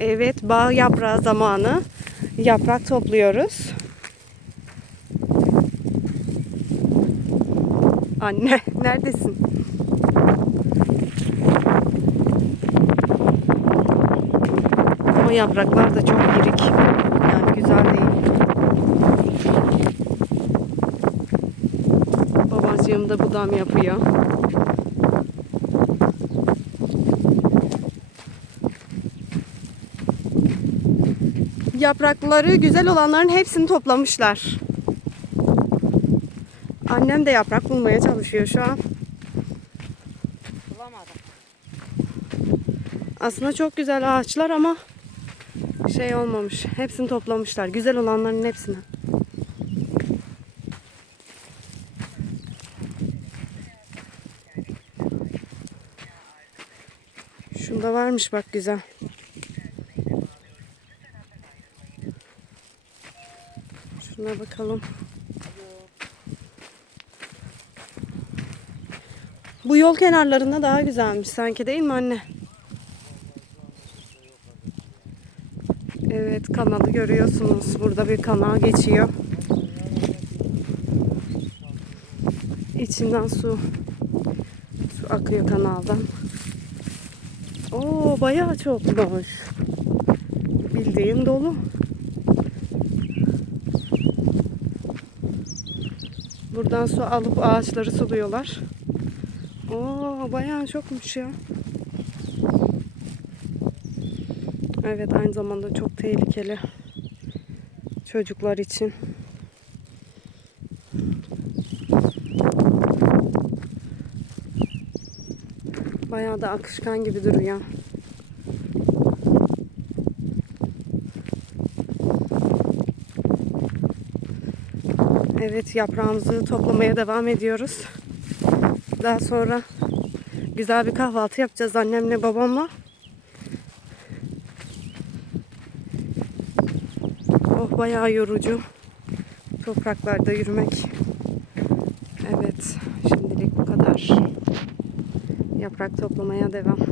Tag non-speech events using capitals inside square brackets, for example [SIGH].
Evet, bağ yaprağı zamanı. Yaprak topluyoruz. Anne, [LAUGHS] neredesin? O yapraklar da çok irik. Yani güzel değil. Babacığım da budam yapıyor. Yaprakları güzel olanların hepsini toplamışlar. Annem de yaprak bulmaya çalışıyor şu an. Bulamadım. Aslında çok güzel ağaçlar ama şey olmamış. Hepsini toplamışlar. Güzel olanların hepsini. Şunda varmış bak güzel. Şuna bakalım. Bu yol kenarlarında daha güzelmiş sanki değil mi anne? Evet kanalı görüyorsunuz. Burada bir kanal geçiyor. İçinden su su akıyor kanaldan. Oo bayağı çokmuş. Bildiğin dolu. Buradan su alıp ağaçları suluyorlar. Oo bayağı çokmuş ya. Evet aynı zamanda çok tehlikeli çocuklar için. Bayağı da akışkan gibi duruyor. Evet yaprağımızı toplamaya devam ediyoruz. Daha sonra güzel bir kahvaltı yapacağız annemle babamla. Oh bayağı yorucu. Topraklarda yürümek. Evet, şimdilik bu kadar. Yaprak toplamaya devam.